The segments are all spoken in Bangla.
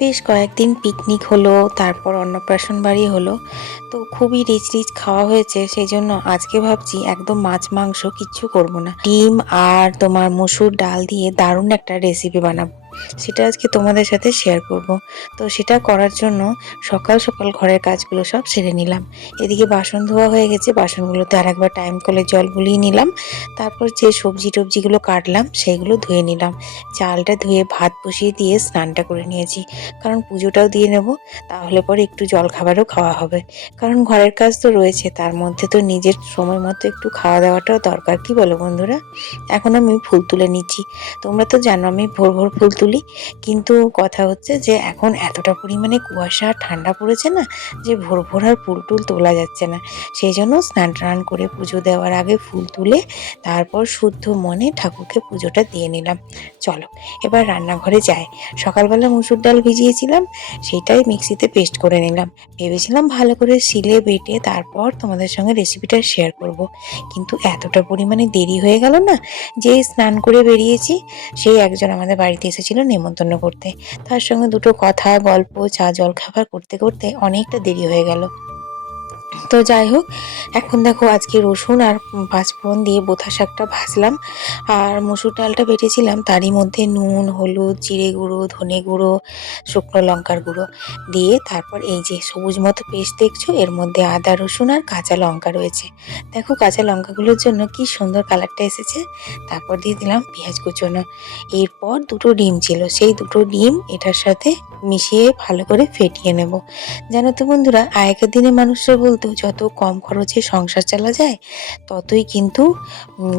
বেশ কয়েকদিন পিকনিক হলো, তারপর অন্নপ্রাশন বাড়ি হলো। তো খুবই রিচ রিচ খাওয়া হয়েছে, সেই জন্য আজকে ভাবছি একদম মাছ মাংস কিচ্ছু করব না, ডিম আর তোমার মসুর ডাল দিয়ে দারুণ একটা রেসিপি বানাবো। সেটা আজকে তোমাদের সাথে শেয়ার করব। তো সেটা করার জন্য সকাল সকাল ঘরের কাজগুলো সব সেরে নিলাম। এদিকে বাসন ধোয়া হয়ে গেছে, বাসনগুলোতে আর একবার টাইম কলে জল বুলিয়ে নিলাম। তারপর যে সবজি টবজিগুলো কাটলাম সেইগুলো ধুয়ে নিলাম। চালটা ধুয়ে ভাত বসিয়ে দিয়ে স্নানটা করে নিয়েছি, কারণ পুজোটাও দিয়ে নেব, তাহলে পরে একটু জলখাবারও খাওয়া হবে। কারণ ঘরের কাজ তো রয়েছে, তার মধ্যে তো নিজের সময় মতো একটু খাওয়া দাওয়াটাও দরকার, কি বলো বন্ধুরা? এখন আমি ফুল তুলে নিচ্ছি। তোমরা তো জানো আমি ভোর ভোর ফুল তুলি, কিন্তু কথা হচ্ছে যে এখন এতটা পরিমাণে কুয়াশা আর ঠান্ডা পড়েছে না, যে ভোর ভোর আর ফুল টুল তোলা যাচ্ছে না। সেই জন্য স্নান টান করে পুজো দেওয়ার আগে ফুল তুলে তারপর শুদ্ধ মনে ঠাকুরকে পুজোটা দিয়ে নিলাম। চলো এবার রান্নাঘরে যাই। সকালবেলা মুসুর ডাল ভিজিয়েছিলাম, সেটাই মিক্সিতে পেস্ট করে নিলাম। ভেবেছিলাম ভালো করে শিলে বেটে তারপর তোমাদের সঙ্গে রেসিপিটা শেয়ার করব, কিন্তু এতটা পরিমাণে দেরি হয়ে গেল না, যে স্নান করে বেরিয়েছি সেই একজন আমাদের বাড়িতে এসেছিল নেমন্তন্ন করতে। তার সঙ্গে দুটো কথা গল্প চা জল খাবার করতে করতে অনেকটা দেরি হয়ে গেল। তো যাই হোক, এখন দেখো আজকে রসুন আর পাঁচফোড়ন দিয়ে বোথা শাকটা ভাজলাম, আর মসুর ডালটা বেটেছিলাম তারই মধ্যে নুন হলুদ জিরে গুঁড়ো ধনে গুঁড়ো শুকনো লঙ্কার গুঁড়ো দিয়ে, তারপর এই যে সবুজ মতো পেস্ট দেখছো, এর মধ্যে আদা রসুন আর কাঁচা লঙ্কা রয়েছে। দেখো কাঁচা লঙ্কাগুলোর জন্য কি সুন্দর কালারটা এসেছে। তারপর দিয়ে দিলাম পেঁয়াজ কুচোনো। এরপর দুটো ডিম ছিল, সেই দুটো ডিম এটার সাথে মিশিয়ে ভালো করে ফেটিয়ে নেব। জানো তো বন্ধুরা, আগেকার দিনে মানুষরা বলতো যত কম খরচে সংসার চালা যায়, ততই কিন্তু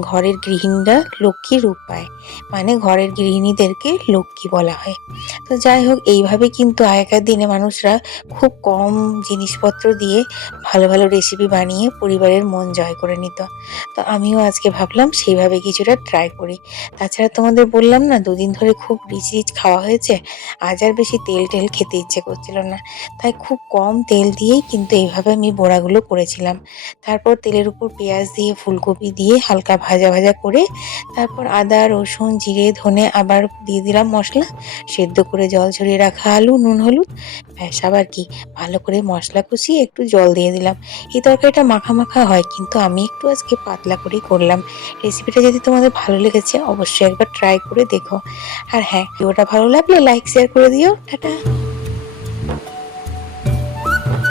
ঘরের গৃহিণীরা লক্ষ্মী রূপ পায়, মানে ঘরের গৃহিণীদেরকে লক্ষ্মী বলা হয়। তো যাই হোক, এইভাবে কিন্তু আগেকার দিনে মানুষরা খুব কম জিনিসপত্র দিয়ে ভালো ভালো রেসিপি বানিয়ে পরিবারের মন জয় করে নিত। তো আমিও আজকে ভাবলাম সেইভাবে কিছুটা ট্রাই করি। তাছাড়া তোমাদের বললাম না, দুদিন ধরে খুব রিচ রিচ খাওয়া হয়েছে, আজ আর বেশি তেল টেল খেতে ইচ্ছে করছিল না, তাই খুব কম তেল দিয়েই কিন্তু এইভাবে আমি বড়াগুলো করেছিলাম। তারপর তেলের উপর পেঁয়াজ দিয়ে ফুলকপি দিয়ে হালকা ভাজা ভাজা করে, তারপর আদা রসুন জিরে ধনে আবার দিয়ে দিলাম মশলা, সেদ্ধ করে জল ঝরিয়ে রাখা আলু নুন হলুদ, ব্যাস আবার কি, ভালো করে মশলা কষিয়ে একটু জল দিয়ে দিলাম। এই তরকারিটা মাখা মাখা হয়, কিন্তু আমি একটু আজকে পাতলা করেই করলাম। রেসিপিটা যদি তোমাদের ভালো লেগেছে অবশ্যই একবার ট্রাই করে দেখো। আর হ্যাঁ, ভিডিওটা ভালো লাগলে লাইক শেয়ার করে দিও। টাটা।